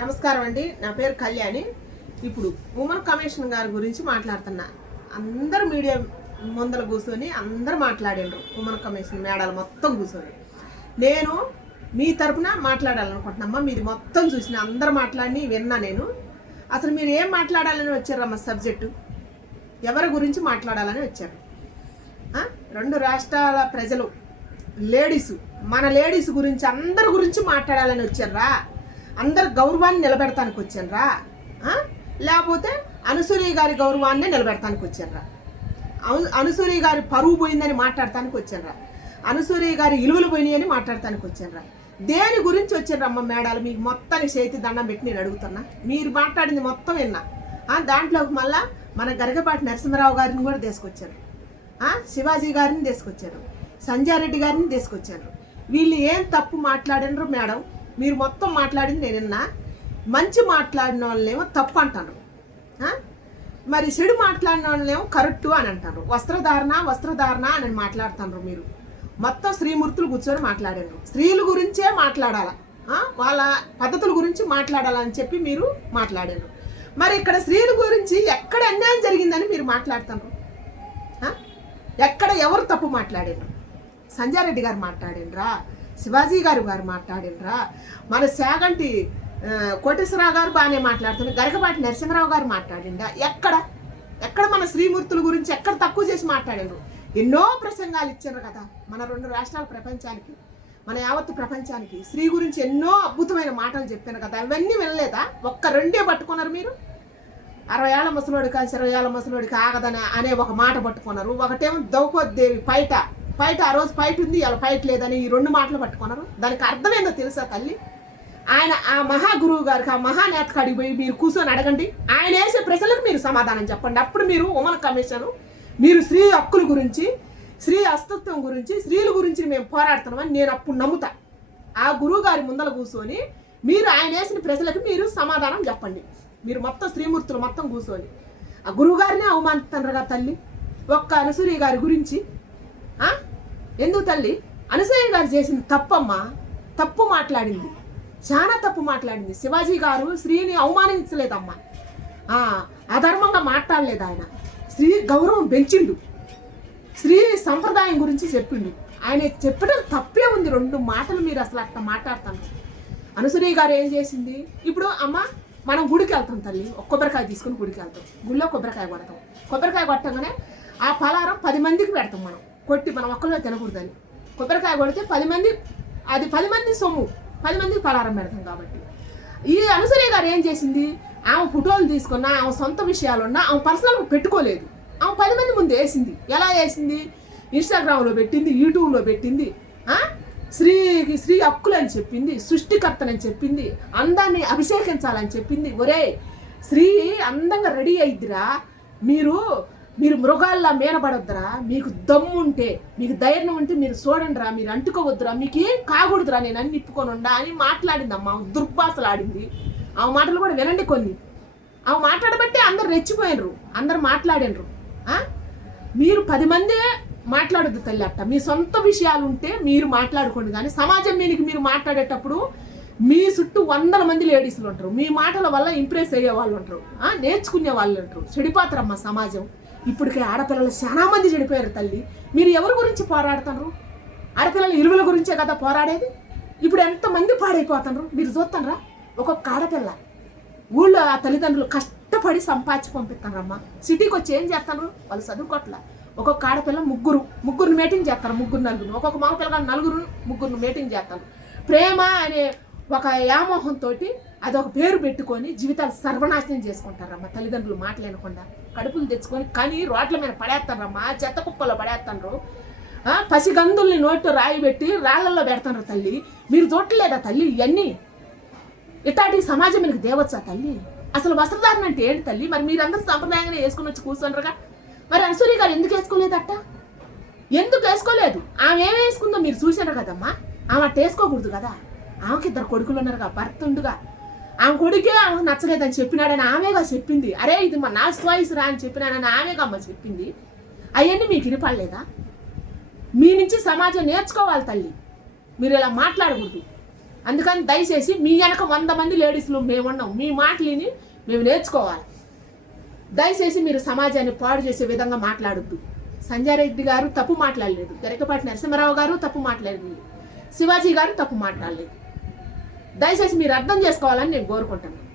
నమస్కారం అండి. నా పేరు కళ్యాణి. ఇప్పుడు ఉమెన్ కమిషన్ గారి గురించి మాట్లాడుతున్నా. అందరు మీడియా ముందర కూర్చొని అందరు మాట్లాడారు. ఉమెన్ కమిషన్ మేడాలు మొత్తం కూర్చొని నేను మీ తరపున మాట్లాడాలనుకుంటున్నామ్మా. మీది మొత్తం చూసిన అందరు మాట్లాడి విన్నా. నేను అసలు మీరు ఏం మాట్లాడాలని వచ్చారమ్మా? సబ్జెక్టు ఎవరి గురించి మాట్లాడాలని వచ్చారు? రెండు రాష్ట్రాల ప్రజలు లేడీసు, మన లేడీస్ గురించి అందరి గురించి మాట్లాడాలని వచ్చారా? అందరు గౌరవాన్ని నిలబెడతానికి వచ్చారా? లేకపోతే అనసూయ గారి గౌరవాన్ని నిలబెడతానికి వచ్చారా? అనసూయ గారి పరువు పోయిందని మాట్లాడటానికి వచ్చారా? అనసూయ గారి ఇలువలు పోయినాయని మాట్లాడటానికి వచ్చారా? దేని గురించి వచ్చారమ్మ మేడాలు? మీకు మొత్తానికి చేతి దండం పెట్టి నేను అడుగుతున్నా. మీరు మాట్లాడింది మొత్తం విన్నా. దాంట్లోకి మళ్ళా మన గరికపాటి నరసింహరావు గారిని కూడా తీసుకొచ్చారు, శివాజీ గారిని తీసుకొచ్చారు, సంజయ్ రెడ్డి గారిని తీసుకొచ్చారు. వీళ్ళు ఏం తప్పు మాట్లాడినరు మేడం? మీరు మొత్తం మాట్లాడింది నేను విన్నా. మంచి మాట్లాడిన వాళ్ళేమో తప్పు అంటారు, మరి చెడు మాట్లాడిన వాళ్ళేమో కరెక్టు అని అంటారు. వస్త్రధారణ అని మాట్లాడుతున్నారు. మీరు మొత్తం స్త్రీమూర్తులు కూర్చొని మాట్లాడారు. స్త్రీల గురించే మాట్లాడాల, వాళ్ళ పద్ధతుల గురించి మాట్లాడాలని చెప్పి మీరు మాట్లాడారు. మరి ఇక్కడ స్త్రీల గురించి ఎక్కడ అన్యాయం జరిగిందని మీరు మాట్లాడుతున్నారు? ఎక్కడ ఎవరు తప్పు మాట్లాడారు? సంజయ్ రెడ్డి గారు మాట్లాడినరా? శివాజీ గారు మాట్లాడినరా? మన శాగంటి కోటేశ్వరరావు గారు బాగానే మాట్లాడుతున్నారు. గరికపాటి నరసింహరావు గారు మాట్లాడిండా? ఎక్కడ మన శ్రీమూర్తుల గురించి ఎక్కడ తక్కువ చేసి మాట్లాడారు? ఎన్నో ప్రసంగాలు ఇచ్చారు కదా మన రెండు రాష్ట్రాల ప్రపంచానికి, మన యావత్తు ప్రపంచానికి. స్త్రీ గురించి ఎన్నో అద్భుతమైన మాటలు చెప్పాను కదా, అవన్నీ వినలేదా? ఒక్క రెండే పట్టుకున్నారు మీరు. 60 ఏళ్ల ముసలోడికి 20 ఏళ్ల ముసలోడికి ఆగదని అనే ఒక మాట పట్టుకున్నారు. ఒకటేమో ద్రౌపదేవి పైట ఆ రోజు పైట ఉంది, ఇలా పైట లేదని ఈ రెండు మాటలు పట్టుకున్నారు. దానికి అర్థం ఏందో తెలుసా తల్లి? ఆయన ఆ మహాగురువు గారికి, ఆ మహానేత కాడికి పోయి మీరు కూర్చొని అడగండి. ఆయన వేసే ప్రశ్నలకు మీరు సమాధానం చెప్పండి. అప్పుడు మీరు ఉమెన్ కమిషన్, మీరు స్త్రీ హక్కుల గురించి, స్త్రీ అస్తిత్వం గురించి, స్త్రీల గురించి మేము పోరాడుతున్నామని నేను అప్పుడు నమ్ముతా. ఆ గురువు గారి ముందర కూర్చొని మీరు ఆయన వేసిన ప్రశ్నలకు మీరు సమాధానం చెప్పండి. మీరు మొత్తం స్త్రీమూర్తులు మొత్తం కూర్చొని ఆ గురువు గారినే అవమానిస్తున్నారుగా తల్లి. ఒక్క అనసూయ గారి గురించి ఎందుకు తల్లి? అనసూయ గారు చేసింది తప్పమ్మా. తప్పు మాట్లాడింది, చాలా తప్పు మాట్లాడింది. శివాజీ గారు స్త్రీని అవమానించలేదమ్మా, అధర్మంగా మాట్లాడలేదు. ఆయన స్త్రీ గౌరవం పెంచిండు, స్త్రీ సంప్రదాయం గురించి చెప్పిండు. ఆయన చెప్పడం తప్పే ఉంది. రెండు మాటలు మీరు అసలు అట్లా మాట్లాడతాను. అనసూయ గారు ఏం చేసింది? ఇప్పుడు అమ్మ మనం గుడికి వెళ్తాం తల్లి, ఒక కొబ్బరికాయ తీసుకుని గుడికి వెళ్తాం. గుళ్ళో కొబ్బరికాయ కొడతాం. కొబ్బరికాయ కొట్టగానే ఆ పలారం 10 మందికి పెడతాం. మనం కొట్టి మనం ఒక్కరిలో తినకూడదని కొబ్బరికాయ కొడితే 10 మంది, అది 10 మంది సొమ్ము, 10 మందికి పలారం పెడతాం. కాబట్టి ఈ అనసూయ గారు ఏం చేసింది? ఆమె ఫోటోలు తీసుకున్నా, ఆమె సొంత విషయాలున్నా ఆమె పర్సనల్గా పెట్టుకోలేదు. ఆమె 10 మంది ముందు వేసింది. ఎలా వేసింది? ఇన్స్టాగ్రామ్లో పెట్టింది, యూట్యూబ్లో పెట్టింది. స్త్రీ హక్కులని చెప్పింది, సృష్టికర్తనని చెప్పింది, అందాన్ని అభిషేకించాలని చెప్పింది. ఒరే స్త్రీ అందంగా రెడీ అయిద్దిరా, మీరు మృగాల్లా మేనపడొద్దురా, మీకు దమ్ము ఉంటే, మీకు ధైర్యం ఉంటే మీరు చూడండిరా, మీరు అంటుకోవద్దురా, మీకు ఏం కాకూడదురా, నేను అన్ని ఇప్పుకొని ఉండా అని మాట్లాడిందమ్మా. దుర్భాషలు ఆడింది. ఆ మాటలు కూడా వినండి కొన్ని. ఆ మాట్లాడబట్టే అందరు రెచ్చిపోయినరు, అందరు మాట్లాడినరు. మీరు 10 మందే మాట్లాడొద్దు తల్లి. అట్ట మీ సొంత విషయాలు ఉంటే మీరు మాట్లాడుకోండి. కానీ సమాజం మీనికి మీరు మాట్లాడేటప్పుడు మీ చుట్టూ 100 మంది లేడీస్లు ఉంటారు. మీ మాటల వల్ల ఇంప్రెస్ అయ్యే వాళ్ళు ఉంటారు, నేర్చుకునే వాళ్ళు ఉంటారు. చెడిపోతారమ్మా సమాజం. ఇప్పటికే ఆడపిల్లలు చాలా మంది చెడిపోయారు తల్లి. మీరు ఎవరి గురించి పోరాడుతున్నారు? ఆడపిల్లల ఇరువుల గురించే కదా పోరాడేది. ఇప్పుడు ఎంతమంది పాడైపోతున్నారు మీరు చూస్తారా? ఒక్కొక్క ఆడపిల్ల ఊళ్ళో ఆ తల్లిదండ్రులు కష్టపడి సంపాదించి పంపిస్తారమ్మా. సిటీకి వచ్చి ఏం చేస్తారు? వాళ్ళు చదువుకోట్ల. ఒక్కొక్క ఆడపిల్ల ముగ్గురు మీటింగ్ చేస్తారు, 3-4. ఒక్కొక్క మగపిల్లగా 4-3 మీటింగ్ చేస్తారు. ప్రేమ అనే ఒక వ్యామోహంతో అదొక పేరు పెట్టుకొని జీవితాలు సర్వనాశనం చేసుకుంటారమ్మా. తల్లిదండ్రులు మాట్లాడకుండా కడుపులు తెచ్చుకొని కానీ రోడ్ల మీద పడేస్తారమ్మా, చెత్త కుప్పలో పడేస్తారు. పసిగందుల్ని నోట్లో రాయి పెట్టి రాళ్లలో పెడతారు తల్లి. మీరు చూడలేదా తల్లి? ఇవన్నీ ఇట్లాంటి సమాజం మీకు దేవచ్చా తల్లి? అసలు వస్త్రధారణ అంటే ఏంటి తల్లి? మరి మీరందరూ సంప్రదాయంగానే వేసుకుని వచ్చి కూర్చుంటారుగా. మరి అనసూయ గారు ఎందుకు వేసుకోలేదట? ఎందుకు వేసుకోలేదు? ఆమె ఏం వేసుకుందో మీరు చూసారు కదమ్మా. ఆమె అట్ట వేసుకోకూడదు కదా. ఆమెకి 2 కొడుకులు ఉన్నారుగా, భర్త ఉండుగా. ఆమె కొడుకే ఆమెకు నచ్చలేదని చెప్పినాడని ఆమెగా చెప్పింది. అరే ఇది మా నా స్వాయిస్ రా అని చెప్పినాడని ఆమెగా అమ్మ చెప్పింది. అవన్నీ మీకు వినపడలేదా? మీ నుంచి సమాజం నేర్చుకోవాలి తల్లి. మీరు ఇలా మాట్లాడకూడదు. అందుకని దయచేసి మీ వెనక 100 మంది లేడీస్లు మేము ఉన్నాం, మీ మాటలని మేము నేర్చుకోవాలి. దయచేసి మీరు సమాజాన్ని పాడు చేసే విధంగా మాట్లాడొద్దు. సంజయ్ రెడ్డి గారు తప్పు మాట్లాడలేదు, గరికపాటి నరసింహారావు గారు తప్పు మాట్లాడలేదు, శివాజీ గారు తప్పు మాట్లాడలేదు. దయచేసి మీరు అర్థం చేసుకోవాలని నేను కోరుకుంటున్నాను.